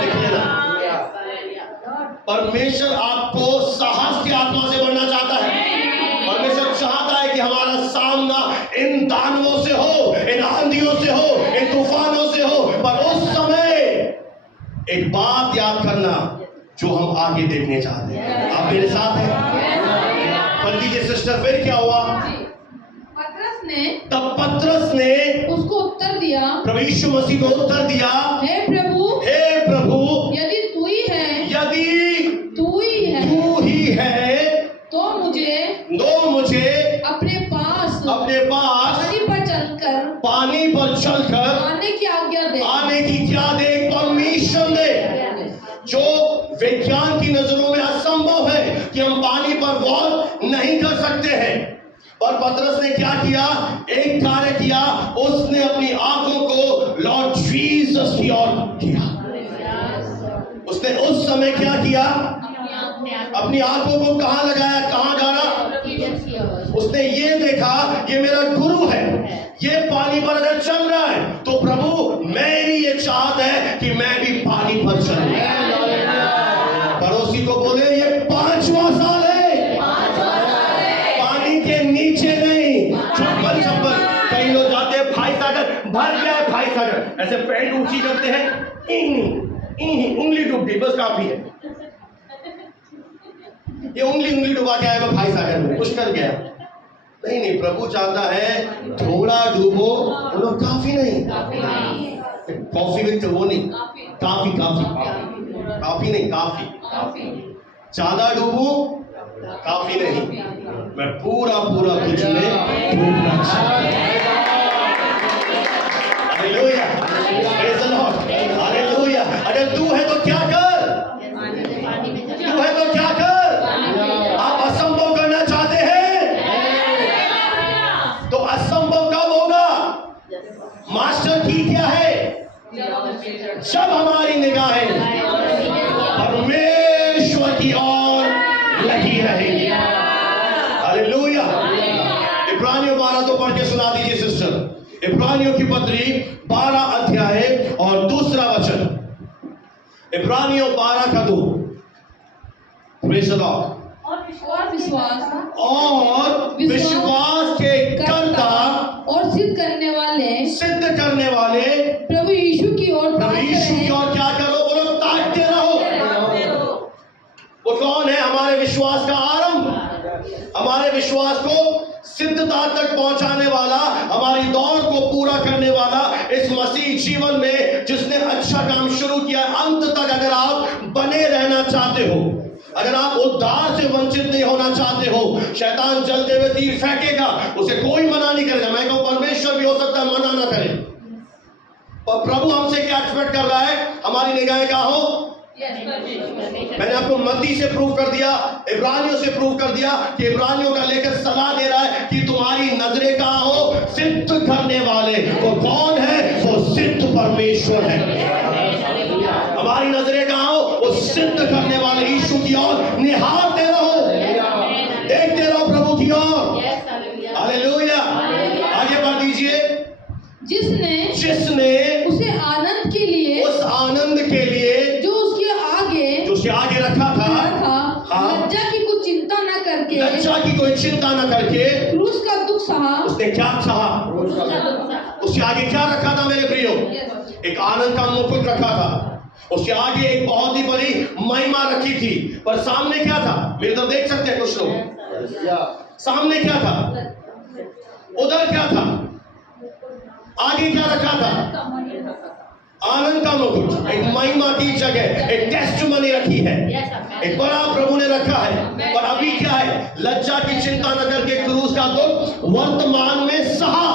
देख लेना, परमेश्वर आपको साहस की आत्मा से बढ़ना चाहता है। परमेश्वर चाहता है कि हमारा सामना इन दानवों से हो, इन आंधियों से हो, इन तूफानों से हो। पर उस समय एक बात याद करना, जो हम आगे देखने चाहते हैं। आप मेरे साथ हैं? पर कीजिए सिस्टर, फिर क्या हुआ? पतरस ने उसको उत्तर दिया, प्रभु यीशु मसीह को उत्तर दिया, हे प्रभु, यदि तू ही है तो मुझे अपने पास पानी पर चलकर आने की क्या दे? परमिशन दे। जो विज्ञान की नजरों में असंभव है कि हम पानी पर वॉक नहीं कर सकते हैं, और पतरस ने क्या किया? एक कार्य किया, उसने अपनी आंखों को लॉर्ड जीसस की ओर किया। उसने उस समय क्या किया? अपनी आंखों को कहां लगाया? कहां डाला? उसने ये देखा, ये मेरा गुरु है, ये पानी पर अगर चल रहा है तो प्रभु मेरी ये चाहत है कि मैं भी पानी पर चलूं। पड़ोसी को बोले, ये 5वां साल है, पानी के नीचे नहीं। चप्पल कई लोग जाते हैं भाई सागर, भर गया है भाई सागर, ऐसे पैंट ऊंची करते हैं, उंगली डूब गई, बस काफी है। ये उंगली डुबा के आएगा भाई सागर में, कुछ कर गया। नहीं, प्रभु चाहता है थोड़ा डूबो, बोलो काफी नहीं, कॉफी विद वो नहीं, काफी नहीं, काफी। ज्यादा डूबो, काफी नहीं, मैं पूरा तुझ में डूबना चाहता हूं। Hallelujah, praise the Lord, hallelujah. अगर तू है तो क्या कर? तू है तो क्या कर? आप असंभव करना चाहते हैं तो असंभव कब होगा? मास्टर की जब हमारी निगाहें परमेश्वर की ओर लगी रहेंगी। हालेलुया। इब्रानियों 12 तो पढ़ के सुना दीजिए सिस्टर। इब्रानियों की पत्री 12 अध्याय और दूसरा वचन। इब्रानियों 12 का 2। Praise the Lord. और विश्वास के कर्ता और सिद्ध करने वाले प्रभु यीशु की ओर क्या करो? बोलो ताकते रहो। वो कौन है? हमारे विश्वास का आरंभ, हमारे विश्वास को सिद्धता तक पहुंचाने वाला, हमारी दौड़ को पूरा करने वाला इस मसीह जीवन में जिसने अच्छा काम शुरू किया, अंत तक अगर आप बने रहना चाहते हो, अगर आप उद्धार से वंचित नहीं होना चाहते हो, शैतान जलते हुए तीर फेंकेगा, उसे कोई मना नहीं करेगा। मैं कहूं परमेश्वर भी हो सकता है मना ना करे, पर प्रभु हमसे क्या एक्सपेक्ट कर रहा है? हमारी निगाहें कहां हो? मैंने आपको मत्ती से प्रूव कर दिया, इब्रानियों से प्रूव कर दिया कि इब्रानियों का लेकर सलाह दे रहा है कि तुम्हारी नजरें कहां हो? सिद्ध करने वाले। वो कौन है? वो सिद्ध परमेश्वर है। हमारी नजरें कहां हो? वो सिद्ध करने वाले यीशु की ओर निहारते रहो, देखते रहो प्रभु की ओर। हालेलुया। आगे बढ़ दीजिए। जिसने उसे आनंद के लिए, उस आनंद के लिए जो उसके आगे रखा था, हाँ, लज्जा की कोई चिंता न करके, लज्जा की कोई चिंता न करके क्रूस का दुख सहा। उसने क्या सहा? उसके आगे क्या रखा था मेरे प्रियो? एक आनंद का मुकुट रखा था, उसके आगे एक बहुत ही बड़ी महिमा रखी थी, पर सामने क्या था? मेरे तरफ देख सकते हैं कुछ लोग। सामने क्या था? उधर क्या था? आगे क्या रखा था? आनंद का मुकुट, एक महिमा की जगह, एक टेस्टिमनी रखी है, एक बड़ा प्रभु ने रखा है। पर अभी क्या है? लज्जा की चिंता न करके क्रूस का दुख वर्तमान में सहा।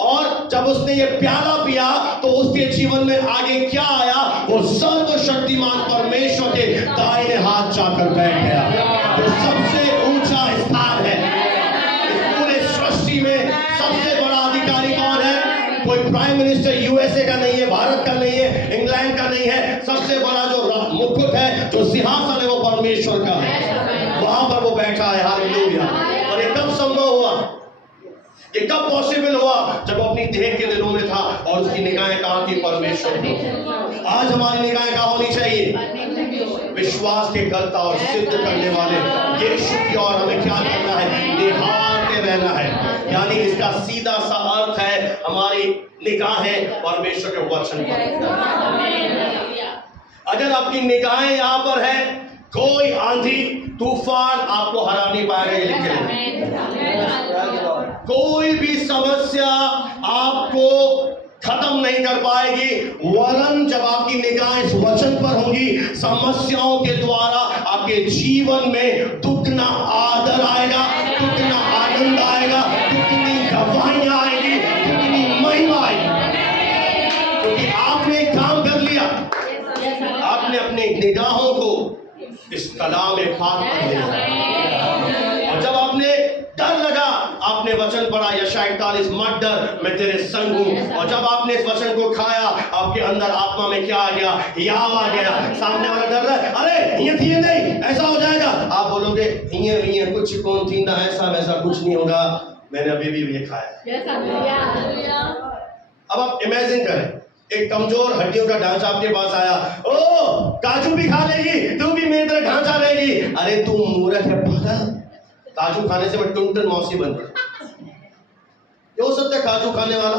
और जब उसने ये प्याला पिया तो उसके जीवन में आगे क्या आया? वो सर्वशक्तिमान परमेश्वर के दाहिने हाथ जाकर बैठ गया, जो सबसे ऊंचा स्थान है इस पूरे सृष्टि में। सबसे बड़ा अधिकारी कौन है? कोई प्राइम मिनिस्टर यूएसए का नहीं है, भारत का नहीं है, इंग्लैंड का नहीं है। सबसे बड़ा जो मुकुट है, जो सिंहासन है, वो परमेश्वर का है। वहां पर वो बैठा है। हालेलुया। और ये कब संभव हुआ? ये कब पॉसिबल हुआ? जब अपनी देह के दिनों में था और उसकी निगाहें कहां थी? परमेश्वर पर। आज हमारी निगाहें कहां होनी चाहिए? विश्वास के कर्ता और सिद्ध करने वाले यीशु की ओर हमें क्या करना है? निहारते रहना है। यानी इसका सीधा सा अर्थ है हमारी निगाहें परमेश्वर के वचन पर। अगर आपकी निगाहें यहां पर है, कोई आंधी तूफान आपको हरा नहीं पाएगा। ये लिख के, कोई भी समस्या आपको खत्म नहीं कर पाएगी, वरन जब आपकी निगाहें इस वचन पर होंगी, समस्याओं के द्वारा आपके जीवन में दुगना आदर आएगा, दुगना आनंद आएगा, दुगनी गवाहियां आएगी, दुगनी महिमा आएगी। क्योंकि आपने एक काम कर लिया, आपने अपनी निगाहों को इस कलाम में पाक कर दिया। और जब आपने डर लगा, आपने वचन पढ़ा यशायाह 41, मत डर, मैं तेरे संग हूं। और जब आपने इस वचन को खाया, आपके अंदर आत्मा में क्या आ गया? याव आ गया। सामने वाला डर रहा है, अरे ये थी नहीं, ऐसा हो जाएगा। आप बोलोगे ये कुछ कौन थी ना, ऐसा वैसा कुछ नहीं होगा, मैंने अभी भी ये खाया। अब आप इमेजिन करें, एक कमजोर हड्डियों का ढांचा आपके पास आया, ओ काजू भी खा लेगी, तू भी मेरी तरह ढांचा रहेगी। अरे तू मूर्ख है पागल, काजू खाने से मैं टुनटुन मौसी बन गई। ये हो सकता है काजू खाने वाला।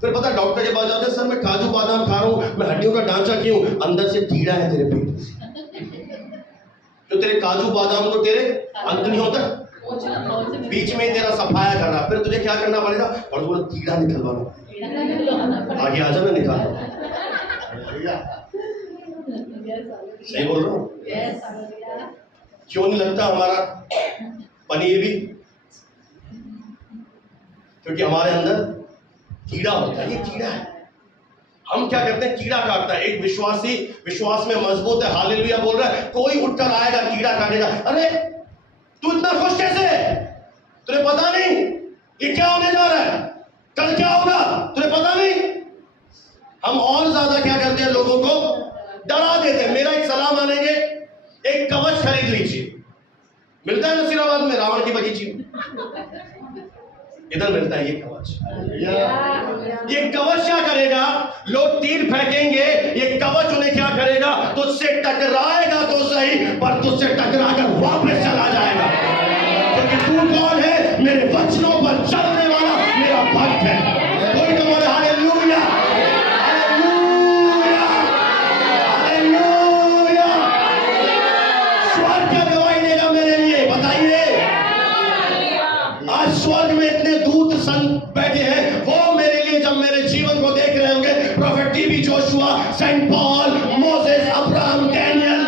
फिर पता डॉक्टर के पास जाते, सर मैं काजू बादाम खा रहा हूं, मैं हड्डियों का ढांचा क्यों? अंदर से कीड़ा है तेरे पेट में, जो तेरे काजू बादाम को तेरे अंतड़ियों तक बीच में तेरा सफाया कर रहा। फिर तुझे क्या करना पड़ेगा? और बोलो कीड़ा निकलवाना, आगे आ जाना, निकाल। सही बोल रहा हूं? क्यों नहीं लगता हमारा पनीर भी? क्योंकि हमारे अंदर कीड़ा होता है। ये कीड़ा है। हम क्या करते हैं? कीड़ा काटता है। एक विश्वासी विश्वास में मजबूत है, हालेलुया बोल रहा है, कोई उठकर आएगा कीड़ा काटेगा। अरे तू इतना खुश कैसे है? तुझे पता नहीं ये क्या होने जा रहा है? कल क्या होगा? तुझे पता नहीं? हम और ज्यादा क्या करते हैं, लोगों को डरा देते हैं। मेरा एक सलाह मानेंगे, एक कवच खरीद लीजिए, मिलता है नसीराबाद में रावण की बगीची में, इधर मिलता है ये कवच। ये कवच क्या करेगा, लोग तीर फेंकेंगे, ये कवच उन्हें क्या करेगा, तुझसे टकराएगा तो सही, पर तुझसे टकराकर वापस चला जाएगा। क्योंकि तू कौन है, मेरे वचनों पर चलने वाला मेरा भक्त है। कोई तो बोले हालेलुया, हालेलुया, हालेलुया। स्वर्ग क्या गवाही देगा मेरे लिए, बताइए। आज स्वर्ग में इतने दूत संत बैठे हैं, वो मेरे लिए जब मेरे जीवन को देख रहे होंगे, prophet TB Joshua, Saint Paul, Moses, Abraham, Daniel,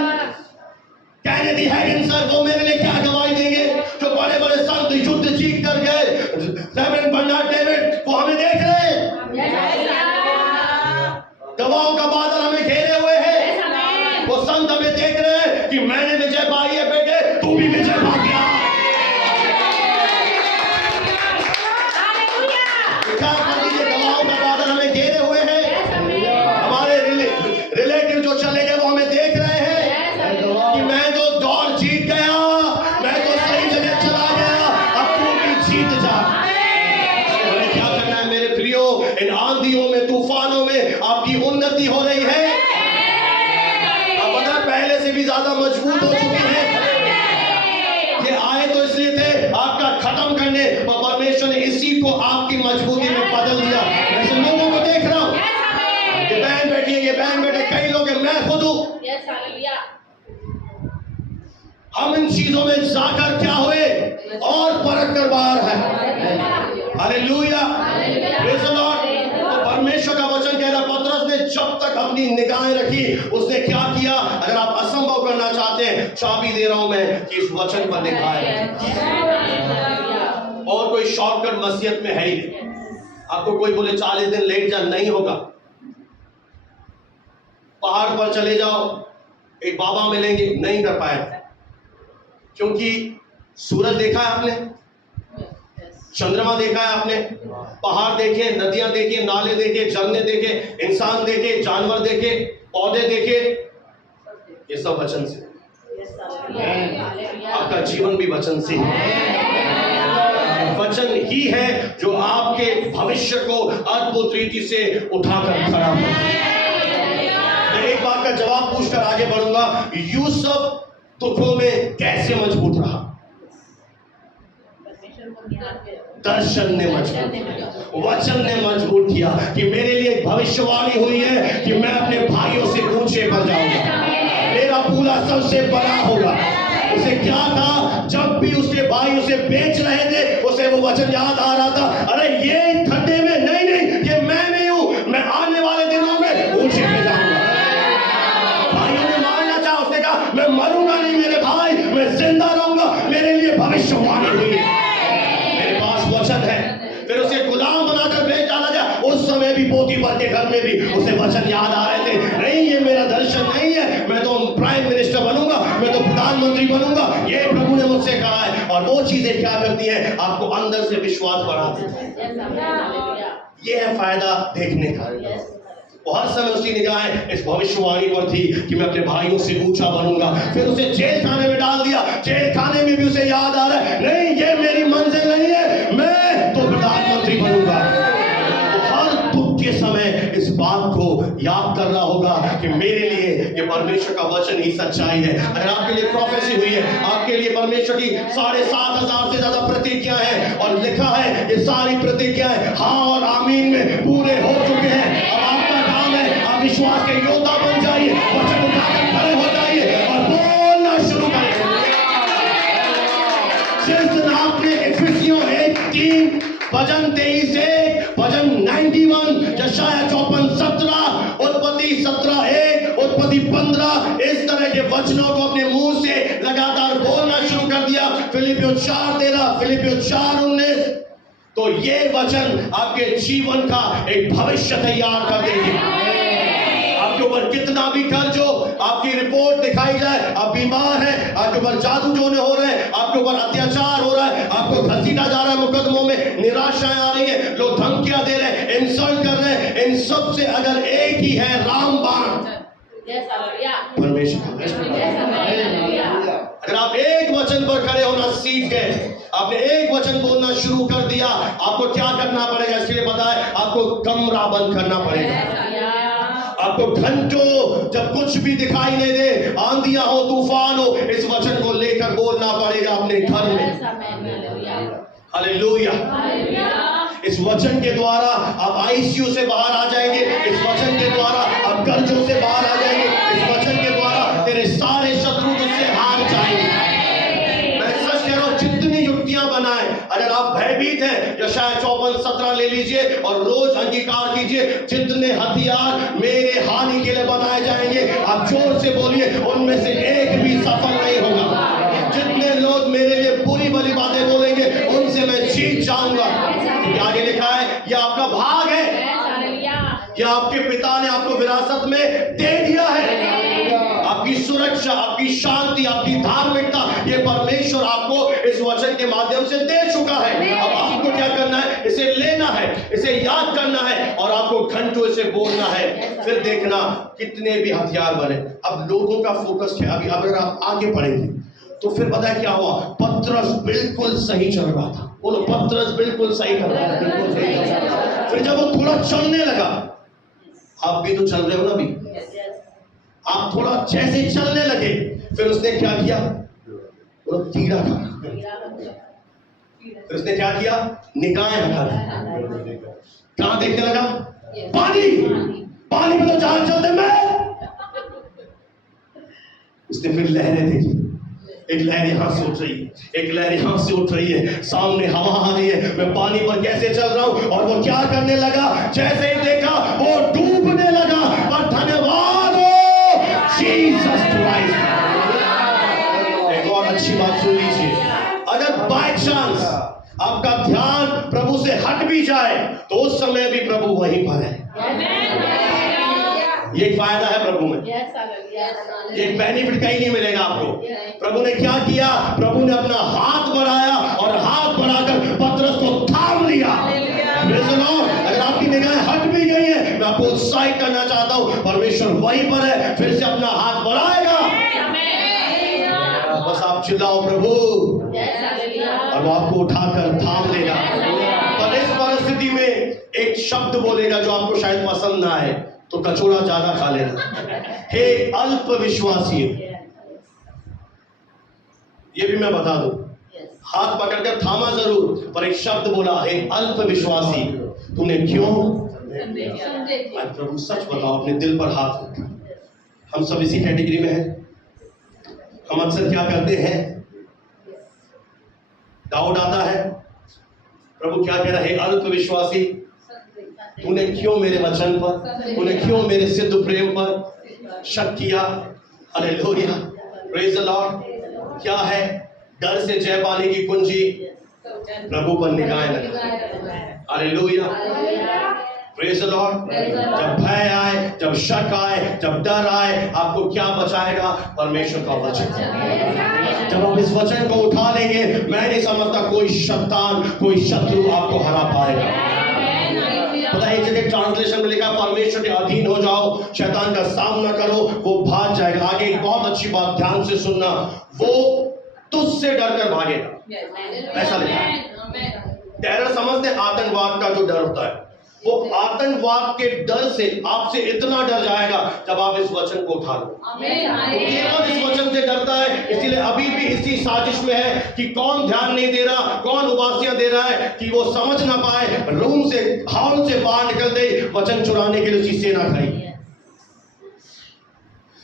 Kennedy Hagan sir, वो मेरे लिए क्या गवाही देंगे। जो बड़े बड़े संत युद्ध जीत कर गए, रेवरेंड बर्नार्ड डेविड, वो हमें देख रहे हैं। गवाहों का बादल हमें घेरे हुए हैं, वो संत हमें देख रहे हैं कि मैंने विजय पाई है बेटे, तू भी विजय पा गया। गवाहों का बादल हमें घेरे हुए हैं, हमारे रिलेटिव जो चले गए वो हमें देख रहे हैं कि मैं तो दौड़ जीत गया, मैं तो सही जगह चला गया, अब तू भी जीत जा। हमें क्या करना है मेरे प्रियो, इन आंधियों में, तूफानों में आपकी उन्नति हो रही है। अब पता पहले से भी ज्यादा मजबूत हो चुके हैं। ये आए तो इसलिए थे आपका खत्म करने, और परमेश्वर ने इसी को आपकी मजबूती में बदल दिया। ऐसे लोगों को देख रहा हूं, ये बहन बैठी है, ये बहन बैठे, कई लोग हैं, मैं खुद हूं। हम इन चीजों में जाकर क्या हुए, और परख कर बाहर है। Hallelujah, praise the Lord. तो परमेश्वर का वचन कह रहा, पतरस ने जब तक अपनी निगाहें रखी, उसने क्या किया। अगर आप असंभव करना चाहते हैं, चाबी दे रहा हूं मैं कि इस वचन पर निगाहें रखें। और कोई शॉर्टकट मसीहत में है ही नहीं। आपको कोई बोले 40 दिन लेट जा, नहीं होगा। पहाड़ पर चले जाओ, एक बाबा मिलेंगे, नहीं कर पाएगा। क्योंकि सूरज देखा है आपने, चंद्रमा देखा है आपने, पहाड़ देखे, नदियां देखे, नाले देखे, झरने देखे, इंसान देखे, जानवर देखे, पौधे देखे, ये सब वचन से। आपका जीवन भी वचन से वचन ही है जो आपके भविष्य को अद्भुत रीति से उठाकर खड़ा करता है। मैं एक बात का जवाब पूछकर आगे बढ़ूंगा। यूसुफ दुखों में कैसे मजबूत रहा? दर्शन ने मजबूत किया, वचन ने मजबूत किया कि मेरे लिए एक भविष्यवाणी हुई है कि मैं अपने भाइयों से ऊंचे पर जाऊंगा, मेरा पूरा सबसे बड़ा होगा। उसे क्या था, जब भी उसके भाई उसे बेच रहे थे, उसे वो वचन याद आ रहा था, अरे ये खड्डे में नहीं, ये मैं नहीं हूं, मैं आने वाले दिनों में ऊंचे पे जाऊंगा। भाइयों ने मारना चाहा, उसने कहा मैं मरूंगा नहीं मेरे भाई, मैं जिंदा रहूंगा, मेरे लिए भविष्यवाणी हुई है, मेरे पास वचन है। फिर उसे गुलाम बनाकर बेच डाला गया। उस समय भी पोतीफर के घर में भी उसे वचन याद आ रहे थे, नहीं ये मेरा दर्शन नहीं है, मैं तो प्राइम मिनिस्टर बनूंगा, मैं तो प्रधानमंत्री बनूंगा, ये प्रभु ने मुझसे कहा है। और वो चीजें क्या करती हैं, आपको अंदर से विश्वास बढ़ा देती है। ये है फायदा देखने का। वो हर समय उसकी निगाहें इस भविष्यवाणी पर थी कि मैं अपने भाइयों से ऊंचा बनूंगा। फिर उसे जेल खाने में डाल दिया, जेल खाने में भी उसे याद आ रहा है, नहीं ये मेरी मंजिल नहीं है, मैं तो प्रधानमंत्री बनूंगा। तो हर दुख के समय इस बात को याद कर रहा होगा कि मेरे लिए ये परमेश्वर का वचन ही सच्चाई है। अगर आपके लिए प्रोफेसी हुई है, आपके लिए परमेश्वर की 7,500 से ज्यादा प्रतिज्ञा है और लिखा है ये सारी प्रतिज्ञाएं हाँ और आमीन में पूरे हो चुके हैं। अब आपका काम है, आप विश्वास के योद्धा बन जाइए, वचन उठाकर खड़े हो जाइए और बोलना शुरू करें। जिस दिन आपने इफिसियों 1:3, भजन 23:1, भजन 91, यशायाह 54:17, उत्पत्ति 17:1, उत्पत्ति 15, इस तरह के वचनों को अपने मुंह से लगातार बोलना शुरू कर दिया। फिलिपियों 4:13, फिलिपियों 4:19, तो ये वचन आपके जीवन का एक भविष्य तैयार कर देंगे। आपके ऊपर कितना भी कर्ज हो, आपकी रिपोर्ट दिखाई जाए, आप बीमार हैं, आपके ऊपर जादू टोने हो रहे हैं, आपके ऊपर अत्याचार हो रहा है, आपको घसीटा जा रहा है मुकदमों में, निराशाएं आ रही है, लोग धमकियां दे रहे हैं, इंसल्ट कर रहे हैं, इन सब से अगर एक ही है रामबाण, परमेश्वर। अगर आप एक वचन पर खड़े होना सीख गए, आपने एक वचन बोलना शुरू कर दिया, आपको क्या करना पड़ेगा इसके लिए पता है? आपको कमरा बंद करना पड़ेगा। आपको घंटों जब कुछ भी दिखाई नहीं दे, आंधियां हो, तूफान हो, इस वचन को लेकर बोलना पड़ेगा अपने घर में। हालेलुया। इस वचन के द्वारा आप आईसीयू से बाहर आ जाएंगे, इस वचन के द्वारा आप कर्जों से बाहर आ जाएंगे, इस वचन के द्वारा तेरे सारे शत्रु तुझसे हार जाएंगे। मैं सच कह रहा हूं, जितनी युक्तियां बनाए, अगर आप भयभीत हैं, यशायाह 54:17 ले लीजिए और रोज अंगीकार कीजिए, जितने हथियार मेरे हानि के लिए बनाए जाएंगे, आप जोर से बोलिए, उनमें से एक भी सफल नहीं होगा। जितने लोग मेरे लिए बुरी भली बातें बोलेंगे, उनसे मैं जीत जाऊंगा। क्योंकि आगे लिखा है, यह आपका भाग है, यह आपके पिता ने आपको विरासत में दे दिया है। आपकी सुरक्षा, आपकी शांति, आपकी धार्मिकता, ये परमेश्वर आपको इस वचन के माध्यम से दे चुका है। अब आपको क्या करना है? इसे लेना है, इसे याद करना है और आपको घंटों से बोलना है। फिर देखना कितने भी हथियार बने। अब लोगों का फोकस क्या? अभी अगर आप आगे बढ़ेंगे तो फिर पता है क्या हुआ? पतरस बिल्कुल सही चल रहा था। बोलो, पतरस बिल्कुल सही कर रहा था, बिल्कुल सही चल रहा था। फिर जब वो थोड़ा चलने लगा, आप भी तो चल रहे हो ना अभी, आप थोड़ा जैसे चलने लगे, फिर उसने क्या किया? वो तीड़ा खा। फिर उसने क्या किया? निगाहें हटा दी। कहां देखने लगा? पानी, पानी में तो जहाज चलते मैं। उसने फिर लहरें देखी, एक लहर यहां से उठ रही है, एक लहर यहां से उठ रही है, सामने हवा आ रही है, मैं पानी पर कैसे चल रहा हूं। और वो क्या करने लगा? जैसे ही देखा वो डूबने लगा। और धन्यवाद हो जीसस क्राइस्ट। एक और अच्छी बात सुन लीजिए, अगर बाय चांस आपका ध्यान प्रभु से हट भी जाए तो उस समय भी प्रभु वहीं पर है। ये फायदा है प्रभु में, ये बेनिफिट कहीं नहीं मिलेगा आपको। प्रभु ने क्या किया? प्रभु ने अपना हाथ बढ़ाया और हाथ बढ़ाकर पतरस को थाम लिया। अगर आपकी निगाहें हट भी गई है, मैं आपको उत्साहित करना चाहता हूं, परमेश्वर वहीं पर है, फिर से अपना हाथ बढ़ाएगा। बस आप चिल्लाओ प्रभु, और वो आपको उठाकर थाम लेगा। पर इस परिस्थिति में एक शब्द बोलेगा जो आपको शायद पसंद ना आए, तो कचौड़ा ज्यादा खा लेना। हे अल्प विश्वासी, ये भी मैं बता दूं, हाथ पकड़कर थामा जरूर, पर एक शब्द बोला, हे अल्प विश्वासी, तूने क्यों? प्रभु सच बताओ, अपने दिल पर हाथ रखा। हम सब इसी कैटेगरी में हैं। हम अक्सर क्या करते हैं? डाउट आता है, प्रभु क्या कह रहा है? अल्प विश्वासी, तूने क्यों मेरे वचन पर, तूने क्यों मेरे सिद्ध प्रेम पर शक किया? Hallelujah, praise the Lord. क्या है डर से जय पाने की कुंजी? प्रभु पर निगाहें रखना। Hallelujah, praise the Lord. जब भय आए, जब शक आए, जब डर आए, आपको क्या बचाएगा? परमेश्वर का वचन। जब आप इस वचन को उठा लेंगे, मैं नहीं समझता कोई शैतान, कोई शत्रु आपको हरा पाएगा। पता है, एक जगह ट्रांसलेशन में लिखा, परमेश्वर के अधीन हो जाओ, शैतान का सामना करो, वो भाग जाएगा। आगे एक बहुत अच्छी बात ध्यान से सुनना, वो तुझसे डर कर भागेगा, ऐसा लिखा है। टेरर समझते, आतंकवाद का जो डर होता है, वो आतंकवाद के डर से आपसे इतना डर जाएगा जब आप इस वचन को उठा लो। तो केवल इस वचन से डरता है, इसीलिए अभी भी इसी साजिश में है कि कौन ध्यान नहीं दे रहा, कौन उबासियां दे रहा है कि वो समझ ना पाए, रूम से, हॉल से बाहर निकल दे, वचन चुराने के लिए उसकी सेना खड़ी।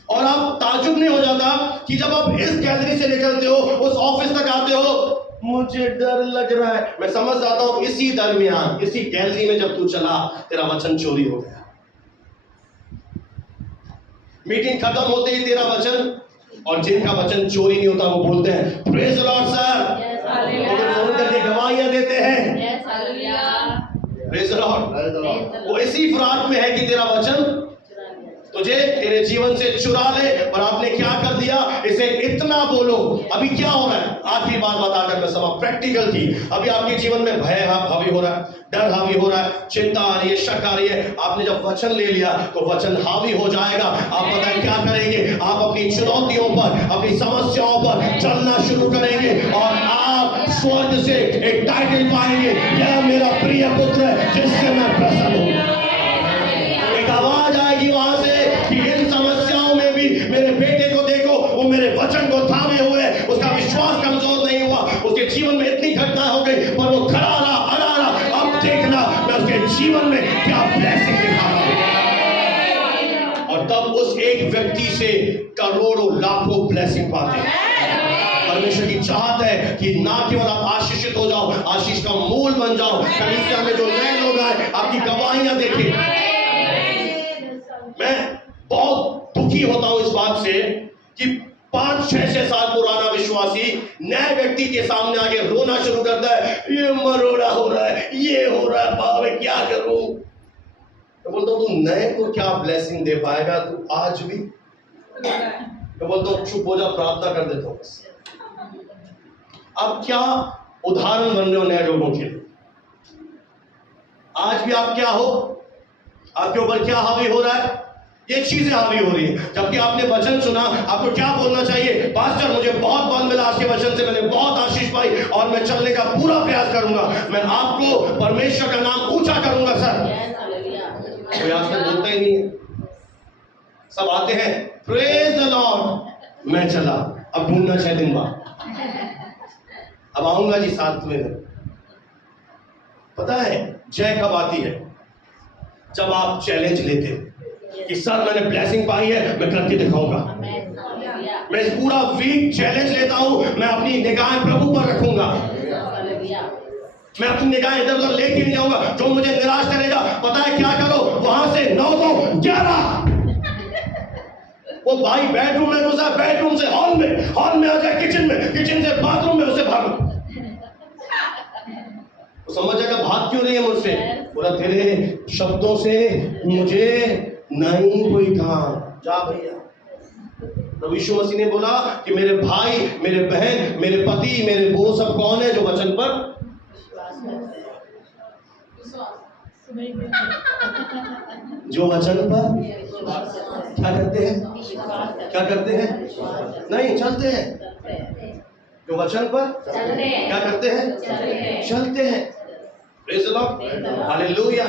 और आप ताजुब नहीं हो जाता कि जब आप इस गैलरी से निकलते हो, उस ऑफिस तक आते हो, मुझे डर लग रहा है। मैं समझ जाता हूं इसी दरमियान, इसी गैलरी में जब तू चला, तेरा वचन चोरी हो गया। मीटिंग खत्म होते ही तेरा वचन, और जिनका वचन चोरी नहीं होता वो बोलते हैं praise the Lord sir, phone करके गवाहियां देते हैं, प्रेज द लॉर्ड। वो इसी फराक में है कि तेरा वचन तुझे तेरे जीवन से चुरा ले, और आपने क्या कर दिया? इसे इतना बोलो। अभी क्या हो रहा है? आखिरी बात बताकर मैं समझ, प्रैक्टिकल थी। अभी आपके जीवन में भय हावी हो रहा है, डर हावी हो रहा है, चिंता आ रही है, शक आ रही है, आपने जब वचन ले लिया तो वचन हावी हो जाएगा। आप पता है क्या करेंगे? आप अपनी चुनौतियों पर, अपनी समस्याओं पर चलना शुरू करेंगे और आप स्वर्ग से एक टाइटल पाएंगे, यह मेरा प्रिय पुत्र है जिससे मैं प्रसन्न हूं। एक आवाज आएगी वहां से कि इन समस्याओं में भी मेरे बेटे को देखो, वो मेरे वचन को थामे हुए, उसका विश्वास कमजोर नहीं हुआ, उसके जीवन में इतनी घटना हो गई पर वो खड़ा रहा, अड़ा रहा। अब देखना मैं उसके जीवन में क्या ब्लेसिंग दिखाता हूं। और तब उस एक व्यक्ति से करोड़ों लाखों ब्लेसिंग पाते हैं। परमेश्वर की चाहत है कि ना केवल आप आशीषित हो जाओ, आशीष का मूल बन जाओ। कलीसिया में जो नए लोग आए आपकी गवाहियां देखें। मैं बहुत दुखी होता हूं इस बात से कि 5-6 साल पुराना विश्वासी नए व्यक्ति के सामने आके रोना शुरू करता है, ये मरोड़ा हो रहा है, ये हो रहा है, बाबा मैं क्या करूं? तो बोलता हूं तू नए को क्या ब्लेसिंग दे पाएगा? तू आज भी तो बोलता हूं चुप हो जा, प्रार्थना कर देता हूं बस। अब क्या उदाहरण बन रहे हो नए लोगों के लिए? आज भी आप क्या हो? आपके ऊपर क्या हावी हो रहा है? ये चीजें हावी हो रही है। जबकि आपने वचन सुना, आपको क्या बोलना चाहिए? पास्टर मुझे बहुत बल मिला आपके वचन से, मैंने बहुत आशीष पाई और मैं चलने का पूरा प्रयास करूंगा, मैं आपको परमेश्वर का नाम ऊंचा करूंगा। सर कोई आज तक बोलता ही नहीं है, सब आते हैं प्रेज द लॉर्ड, मैं चला, अब ढूंढना 6 दिन बाद, अब आऊंगा जी 7वें दिन। पता है जय कब आती है? जब आप चैलेंज लेते हैं कि सर मैंने ब्लेसिंग पाई है, मैं करके दिखाऊंगा। मैं इस पूरा वीक चैलेंज लेता हूं, मैं अपनी निगाहें प्रभु पर रखूंगा, मैं अपनी निगाहें इधर उधर लेके नहीं जाऊंगा। जो मुझे निराश करेगा, पता है क्या करो? वहां से 9 2 11 वो भाई बेडरूम में घुसा, बेडरूम से हॉल में आ जाए, किचन से बाथरूम में, उसे भागो। वो समझ जाएगा भाग क्यों रही है मुझसे। बोला तेरे शब्दों से मुझे नहीं कोई काम, जा भैया। प्रभु यीशु मसीह ने बोला कि मेरे भाई, मेरे बहन, मेरे पति, मेरे वो सब कौन है जो वचन पर जो वचन पर क्या करते हैं? क्या करते हैं? नहीं, चलते हैं। जो वचन पर क्या करते हैं? चलते हैं। Praise the Lord, hallelujah.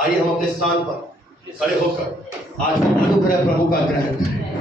आइए हम अपने स्थान पर खड़े होकर आज अनुग्रह प्रभु का ग्रहण करें।